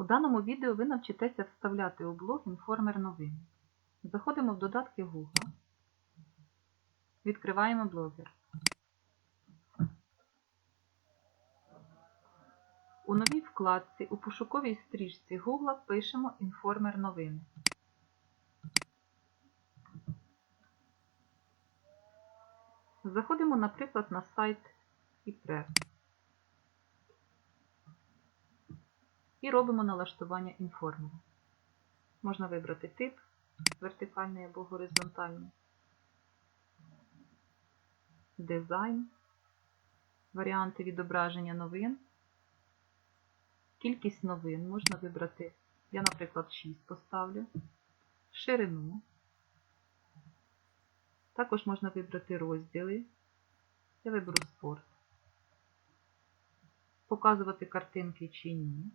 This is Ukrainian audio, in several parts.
У даному відео ви навчитеся вставляти у блог інформер новин. Заходимо в додатки Google, відкриваємо блогер. У новій вкладці у пошуковій стрічці Google пишемо інформер новин. Заходимо, наприклад, на сайт ІПРЕС. І робимо налаштування інформера. Можна вибрати тип вертикальний або горизонтальний, дизайн, варіанти відображення новин, кількість новин можна вибрати, я, наприклад, 6 поставлю, ширину. Також можна вибрати розділи. Я виберу спорт. Показувати картинки чи ні.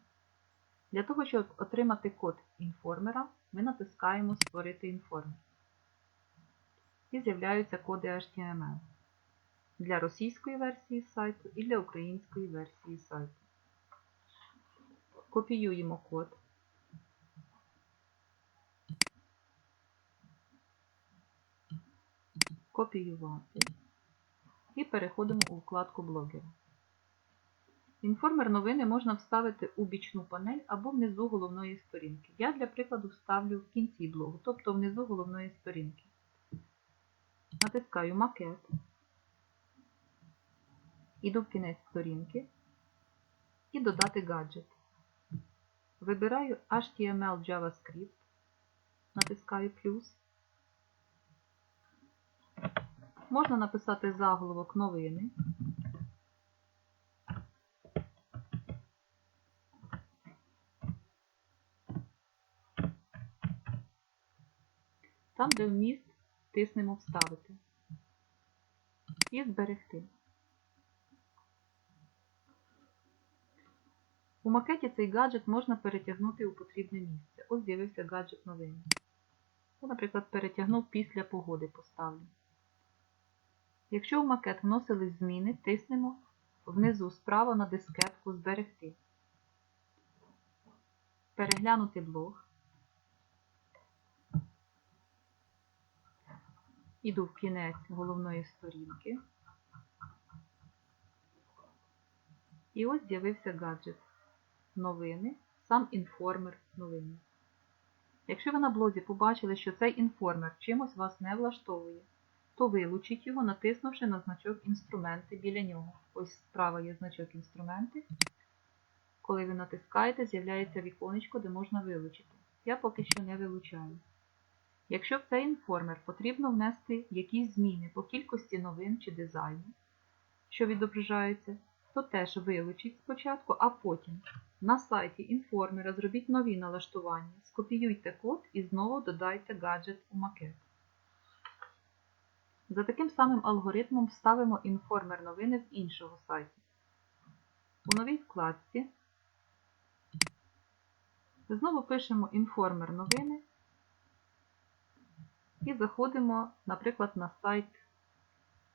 Для того, щоб отримати код інформера, ми натискаємо Створити інформер. І з'являються коди HTML для російської версії сайту і для української версії сайту. Копіюємо код. Копіювати. І переходимо у вкладку блогера. Інформер новини можна вставити у бічну панель або внизу головної сторінки. Я для прикладу вставлю в кінці блогу, тобто внизу головної сторінки. Натискаю макет, іду в кінець сторінки і додати гаджет. Вибираю HTML JavaScript, натискаю плюс. Можна написати заголовок новини. Там, де вміст, тиснемо Вставити і зберегти. У макеті цей гаджет можна перетягнути у потрібне місце. Ось з'явився гаджет новини. Я, наприклад, перетягнув після погоди поставлю. Якщо в макет вносились зміни, тиснемо внизу справа на дискетку Зберегти. Переглянути блог. Іду в кінець головної сторінки. І ось з'явився гаджет новини, сам інформер новини. Якщо ви на блозі побачили, що цей інформер чимось вас не влаштовує, то вилучіть його, натиснувши на значок інструменти біля нього. Ось справа є значок інструменти. Коли ви натискаєте, з'являється віконечко, де можна вилучити. Я поки що не вилучаю. Якщо в цей інформер потрібно внести якісь зміни по кількості новин чи дизайну, що відображаються, то теж вилучіть спочатку, а потім на сайті інформера зробіть нові налаштування, скопіюйте код і знову додайте гаджет у макет. За таким самим алгоритмом вставимо інформер новини з іншого сайту. У новій вкладці знову пишемо інформер новини. І заходимо, наприклад, на сайт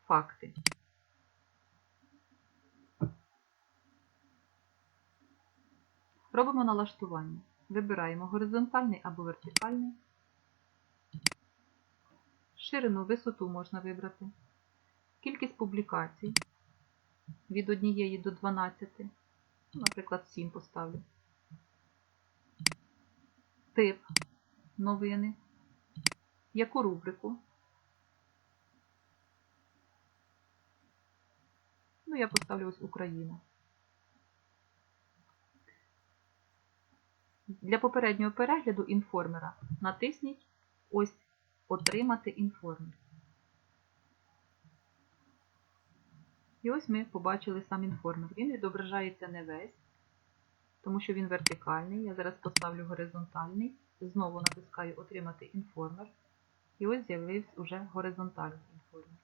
Факти. Робимо налаштування. Вибираємо горизонтальний або вертикальний. Ширину, висоту можна вибрати. Кількість публікацій від 1 до 12, наприклад, 7 поставлю. Тип новини. Яку рубрику? Ну, я поставлю ось Україна. Для попереднього перегляду інформера натисніть ось Отримати інформер. І ось ми побачили сам інформер. Він відображається не весь, тому що він вертикальний. Я зараз поставлю горизонтальний. Знову натискаю Отримати інформер. І ось з'явився уже горизонтальний інформер.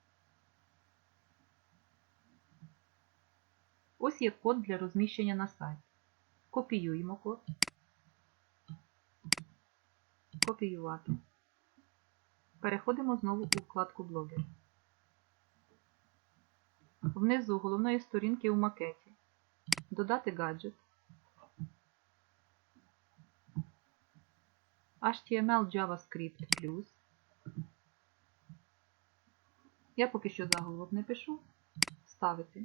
Ось є код для розміщення на сайт. Копіюємо код. Копіювати. Переходимо знову у вкладку блогер. Внизу головної сторінки у макеті. Додати гаджет. HTML JavaScript плюс. Я поки що заголовок не пишу. Вставити.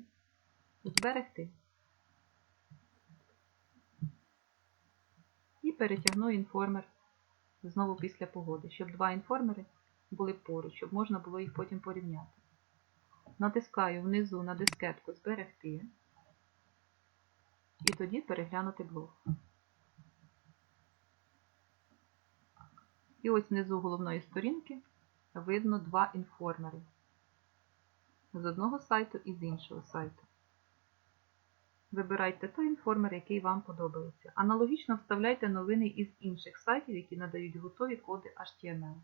Зберегти. І перетягну інформер знову після погоди, щоб два інформери були поруч, щоб можна було їх потім порівняти. Натискаю внизу на дискетку Зберегти. І тоді переглянути блок. І ось внизу головної сторінки видно два інформери. З одного сайту і з іншого сайту. Вибирайте той інформер, який вам подобається. Аналогічно вставляйте новини із інших сайтів, які надають готові коди HTML.